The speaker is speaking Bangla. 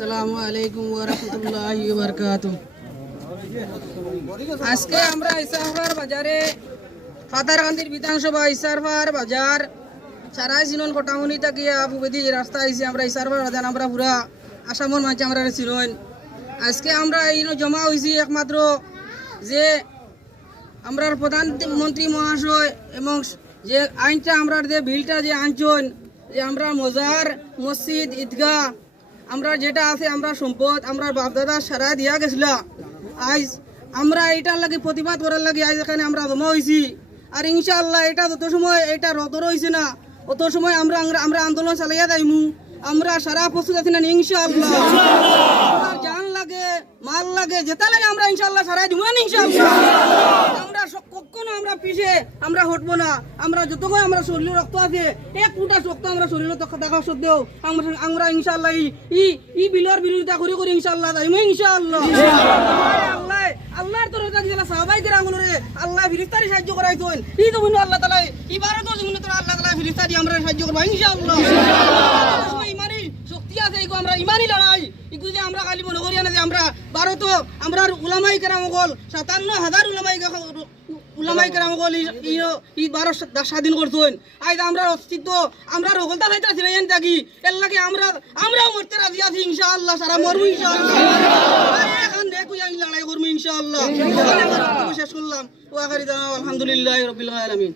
আসসালামু আলাইকুম ওয়া রাহমাতুল্লাহি ওয়া বারাকাতুহু। আজকে আমরা ইসারফার বাজারে ফাতারকান্দির বিধানসভা ইসারফার বাজার সারা সিনন কটামনি তাকিয়া পুবেদি রাস্তা আইছি, আমরা ইসারফার বাজার, আমরা পুরা আসামর মাঝে আমরা চিনন আজকে আমরা এই জমা হয়েছি একমাত্র যে আমরা প্রধানমন্ত্রী মহাশয় এবং যে আইনটা আমরা যে বিলটা যে আনছেন যে আমরা মজার মসজিদ ঈদগাহ আমরা যেটা আছে আমরা সম্পদ আমরা বাপদাদা সারা দিয়া গেছিল। আজ আমরা এটার লাগে প্রতিবাদ করার লাগে আজ এখানে আমরা জমা হয়েছি আর ইনশাআল্লাহ এটা যত সময় এটা রত রয়েছে না অত সময় আমরা আমরা- আন্দোলন চালাইয়া যাইমু। আমরা সারা প্রস্তুত আছি না ইনশাআল্লাহ। আমার জান লাগে মাল লাগে যেটা লাগে আমরা ইনশাআল্লাহ সারাই দিব না ইনশাআল্লাহ আমরা স- কখনো আমরা পিছে আমরা হটবো না। আমরা যতক্ষণ আমরা শরীরে রক্ত আছে, এক ফুটা রক্ত আমরা শরীরে থাকা সত্ত্বেও। আমরা আমরা ইনশাআল্লাহ ই ই- বিলর বিরোধিতা করে করে ইনশাআল্লাহ যাইমু ইনশাআল্লাহ। আল্লাহ, আল্লাহর আল্লাহ সাহায্য তো আল্লাহ আমরা সাহায্য আছে যে ভারত আমরা উলামাই কেরাম হল সাতান্ন হাজার উলামাই উলামাই কেরাম হল ই ভারত স্বাধীন করছেন আজ আমরা অস্তিত্ব আমরা রগলতা খাইতে আছি না থাকি এর লাগে আমরা আমরাও মরতে রাজি আছি ইনশাআল্লাহ সারা মরবো ইনশাআল্লাহ। এখন দেখুই আমি লড়াই করব ইনশাআল্লাহ। শেষ করলাম। ওয়াকারি আলহামদুলিল্লাহ রবিল আলমিন।